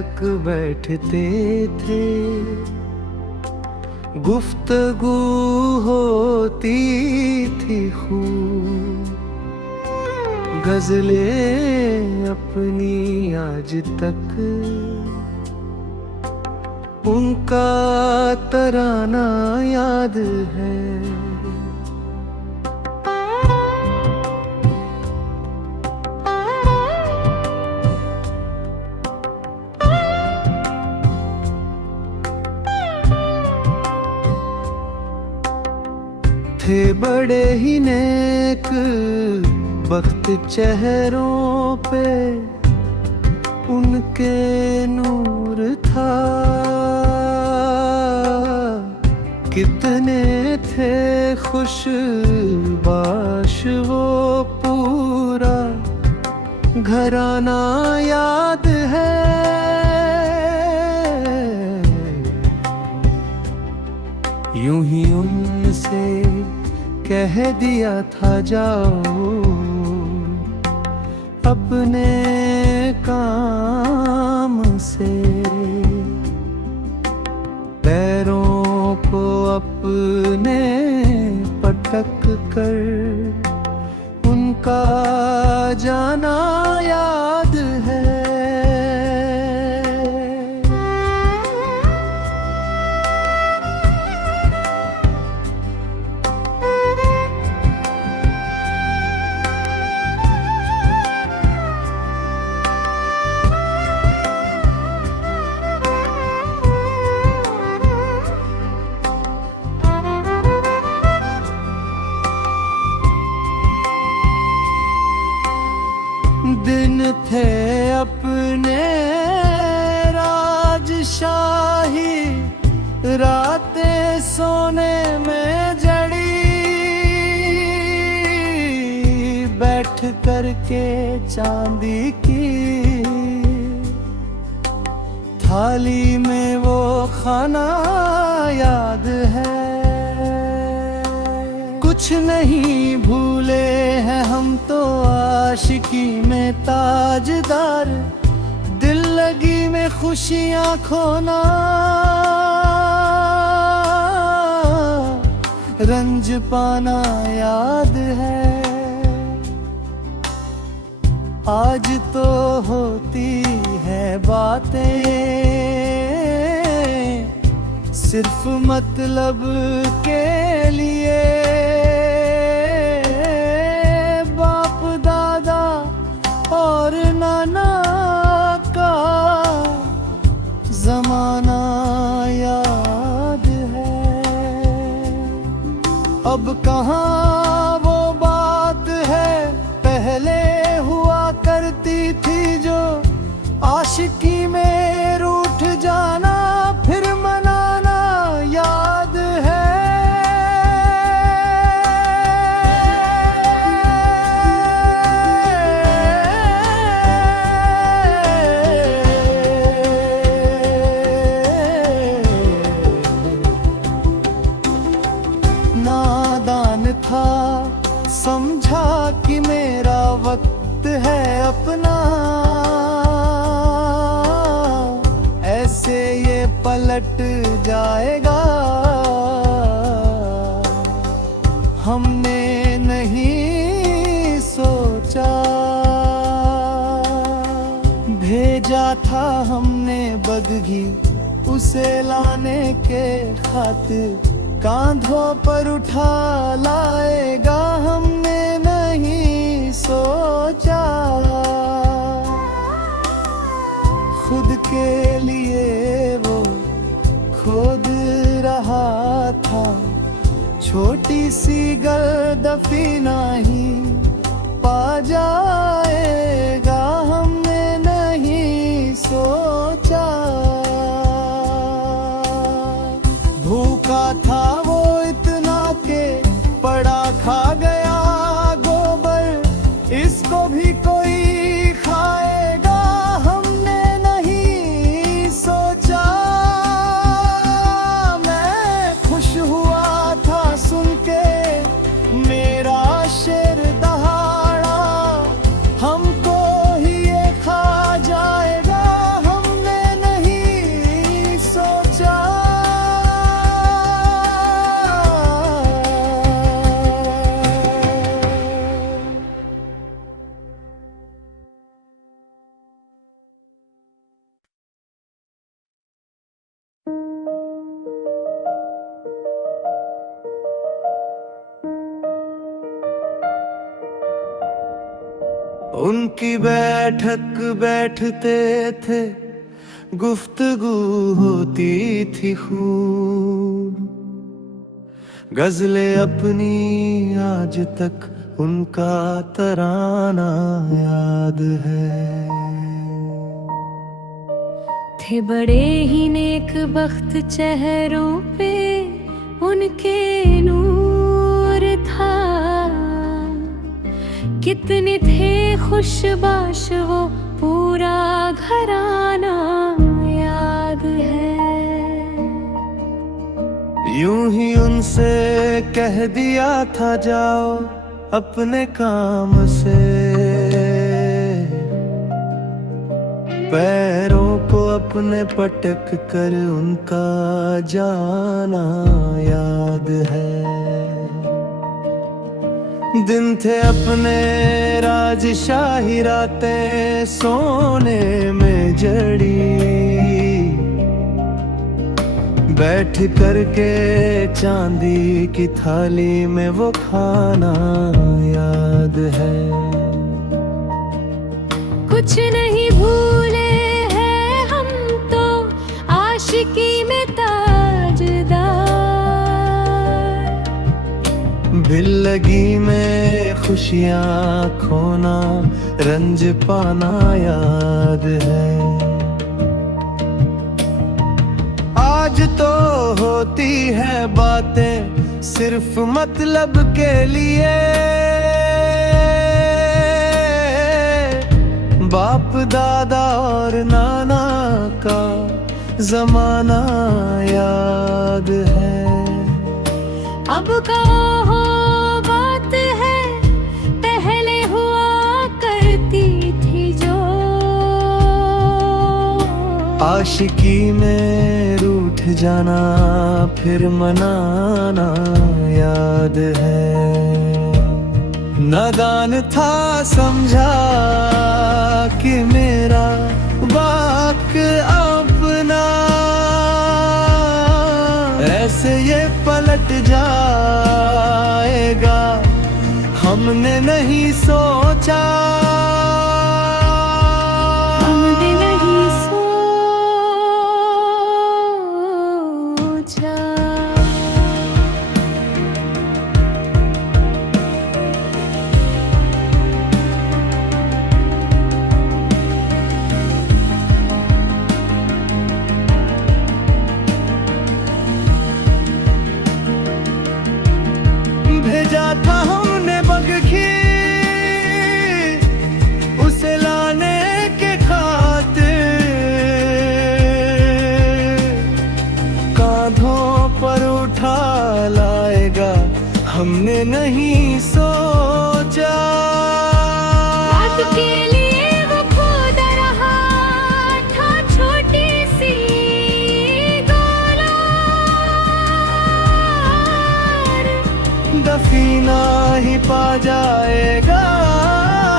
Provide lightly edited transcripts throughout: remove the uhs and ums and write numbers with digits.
ठहक बैठते थे, गुफ्तगू होती थी खूब। गजलें अपनी आज तक उनका तराना याद है। थे बड़े ही नेक बख्त चेहरों पे, उनके नूर था। कितने थे खुशबाश वो पूरा घराना याद है। यूं ही उनसे कह दिया था जाओ अपने काम से, पैरों को अपने पटक कर उनका जाना याद है। दिन थे अपने राजशाही, रातें सोने में जड़ी, बैठ करके चांदी की थाली में वो खाना याद है। कुछ नहीं भूले हैं हम तो आशिकी में ताजदार, दिल लगी में खुशियां खोना, रंज पाना याद है। आज तो होती है बातें सिर्फ मतलब के लिए, बाप दादा और नाना का जमाना याद है। अब कहाँ वो बात है पहले हुआ करती थी, जो आशिकी में रूठ जाना फिर मनाना याद है। नादान था समझा कि मेरा वक्त है अपना, ऐसे ये पलट जाएगा। हमने नहीं सोचा, भेजा था हमने बदगी उसे लाने के खातिर, कांधों पर उठा लाएगा। हमने नहीं सोचा खुद के लिए वो खोद रहा था, छोटी सी गर्दफी नहीं पा जाएगा। हमने नहीं सोचा भूखा था वो इतना के पड़ा खा गया गोबर, इसको भी कोई खाएगा। हमने नहीं सोचा, मैं खुश हुआ था सुन के मेरा शेर दहाड़ा, उनकी बैठक बैठते थे, गुफ्तगू होती थी खूब। गजलें अपनी आज तक उनका तराना याद है। थे बड़े ही नेक बख्त चेहरों पे उनके नूर था, कितने थे खुशबाश वो पूरा घराना याद है। यूं ही उनसे कह दिया था जाओ अपने काम से, पैरों को अपने पटक कर उनका जाना याद है। दिन थे अपने राजशाही, रातें सोने में जड़ी, बैठ करके चांदी की थाली में वो खाना याद है। कुछ नहीं भूले हैं हम तो आशिकी में ताजदार, बिल्लगी में खुशियां खोना, रंज पाना याद है। आज तो होती है बातें सिर्फ मतलब के लिए, बाप दादा और नाना का जमाना याद है। अब का हो बात है पहले हुआ करती थी जो, आशिकी में रूठ जाना फिर मनाना याद है। नादान था समझा कि मेरा वाक अपना, ऐसे ये पलट जाएगा हमने नहीं सोचा। हमने नहीं सोचा। भेजा था हमने बगखी उसे लाने के खातिर, कांधों पर उठा लाएगा हमने नहीं सोचा। बात के लिए वो खुद रहा था छोटी सी गोला, दफीना ही पा जाएगा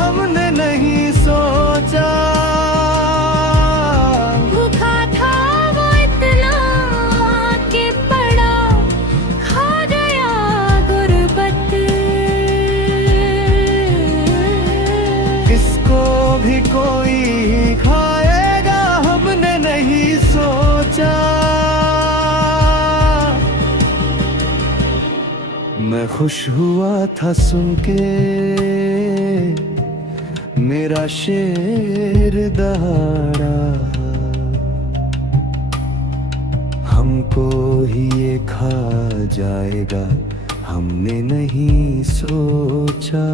हमने नहीं सोचा। भूखा था वो इतना कि पड़ा खा गया गुर्बत, इसको भी कोई खाएगा हमने नहीं सोचा। मैं खुश हुआ था सुन के मेरा शेर दहाड़ा, हमको ही ये खा जाएगा हमने नहीं सोचा।